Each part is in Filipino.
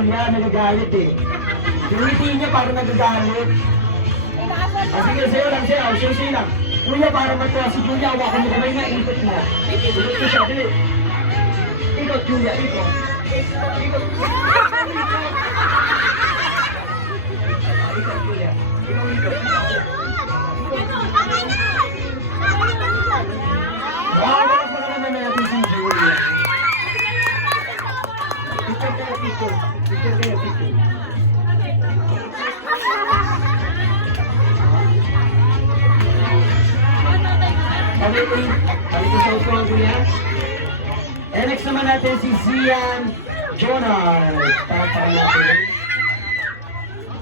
Julia, nagagalit eh. Yung ngiti niya parang nagagalit. Sige, sa'yo lang siya. Sa'yo lang. Kuya, para matuwa si Julia, hawakan mo kamay na, ikot mo. Ikot ko siya, dali. Ikot, Julia, ikot. Ikot. Ikot, Julia. Ikot. Wala pa naman natin si Julia. Picture kayo, picture. Picture kayo, picture. Balik ko sa upo ang Julia. And next naman natin si Zian Jonar. Parang natin.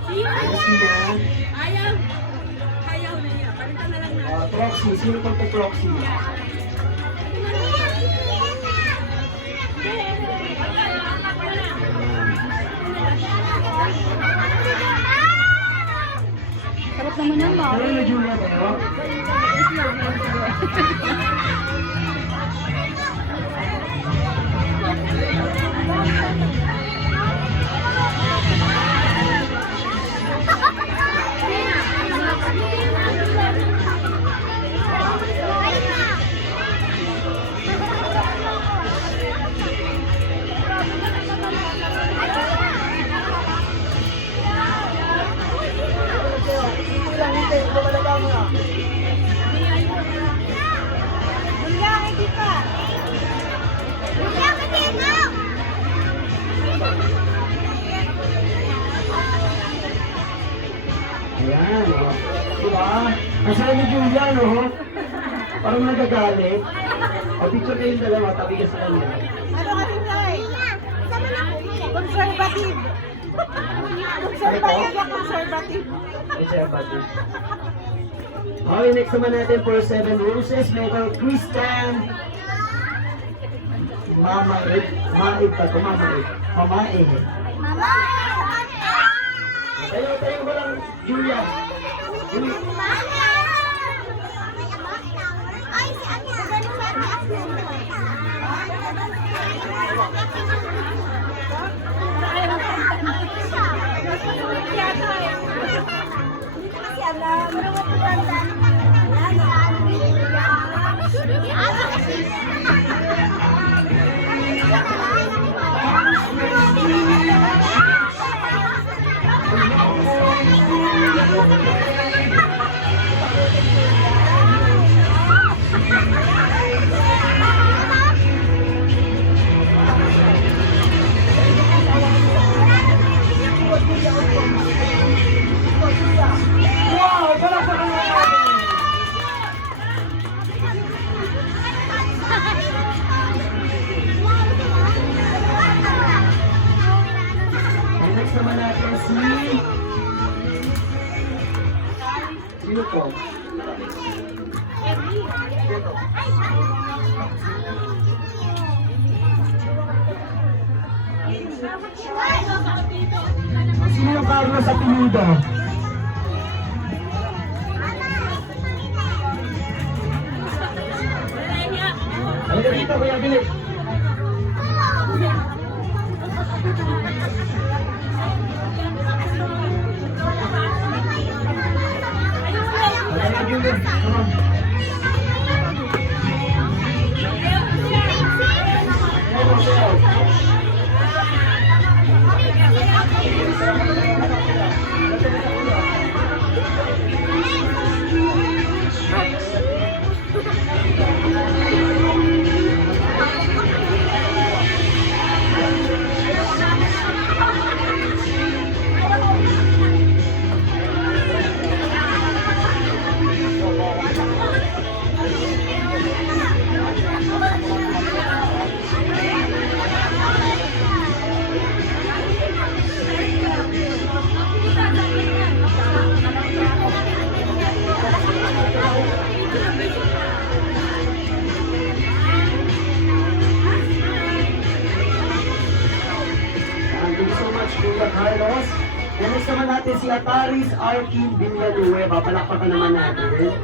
Zian. Ayaw na niya. Palitan na lang na. Proxy. Sino pang Proxy? Sarap naman yan, ma. Ano na Julia ba? Ayan, o. Diba? Masaya ni Julia, no? Parang nagagalit. O, picture kayong dalawa, tabi ka sa kanya. Ano kasi Tay? Conservative. Conservative. Conservative. Okay, next naman natin for 7 roses. Meron Christian. Mamae. Mamae pa ito, mamae. Mamae. Tayo ba lang, Julia? Julia. Wow! Palakpakan natin! And next naman natin si... Sino po? Sino yung Carlos sa Pinudo? Halika dito, Kuya Billy. Halika, Billy. Come on. Carlos. And next naman natin si Ataris Arkin Villanueva. Palakpakan naman natin.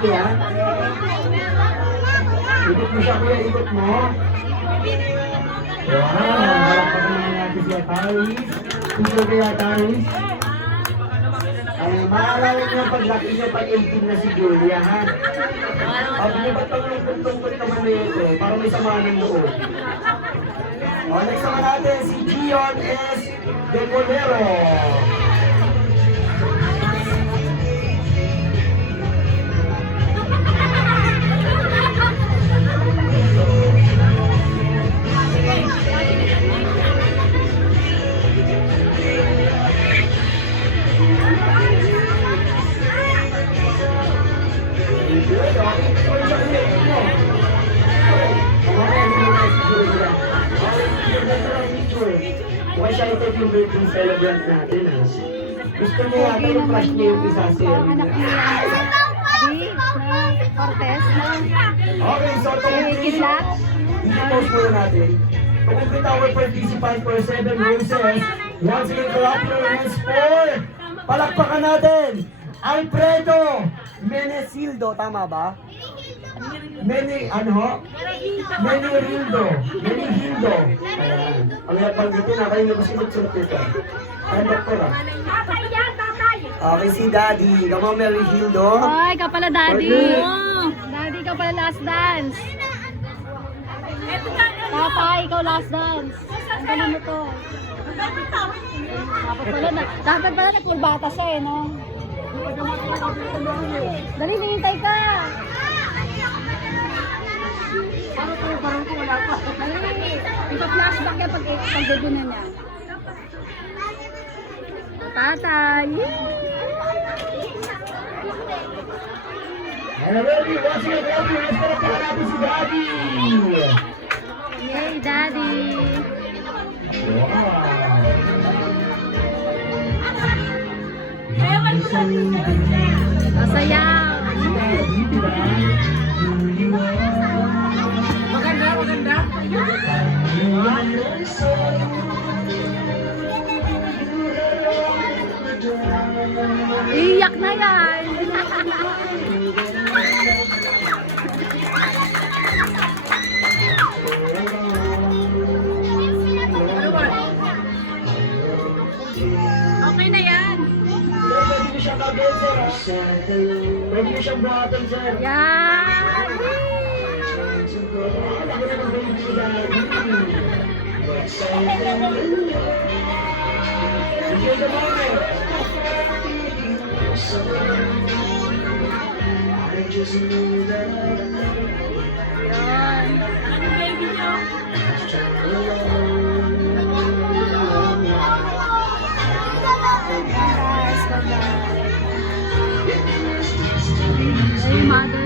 Sige ha. Ikot mo siya kuya, ikot mo. Wow, harap pa naman natin si Ataris. Ito kaya Ataris. Ay, maalala niyo paglaki niyo pag 18 na si Julia ha. Sabi niyo ba't ang lungkot-lungkot naman na ito? Para may samahan ng loob. O, next naman natin si Gion S. De Colero. Why siya ito yung birthday celebrant natin ha? Gusto niya yata yung crush niya yung isa si Anak niya Di Cortez. Okay, so to complete, Kidlat. i-post muna natin. To complete our participants for 7 roses, once again, clap your hands for palakpakan natin, Alfredo Menesildo, tama ba? Menihildo. Ayan. Ang napanggitin na kayo na masinut-sunod nito. Ayan, doktor ah. Okay, si Daddy. Come on, Menihildo. Ay, ka pala daddy. Okay. Daddy ka pala last dance. Papa, ikaw last dance. Ang galing mo to. Dapat pala na full bata siya eh, no? Dali, hinihintay ka. Parang ko wala pa. Dali, ipa-flashback yan pag-debut na niya. Tatay. And ready, once again, clap your hands para natin si Daddy. Yay, daddy. Masayaw. Maganda. Iyak na yan. Okay na yan. Pwede niyo siyang kagawin, sir. Pwede niyo siyang buhatan, sir. Yan. Ako na mag-balik si Daddy. Enjoy the moment. I just knew that Yan. Anong baby niyo? Guys, bye-bye. Ay, mother.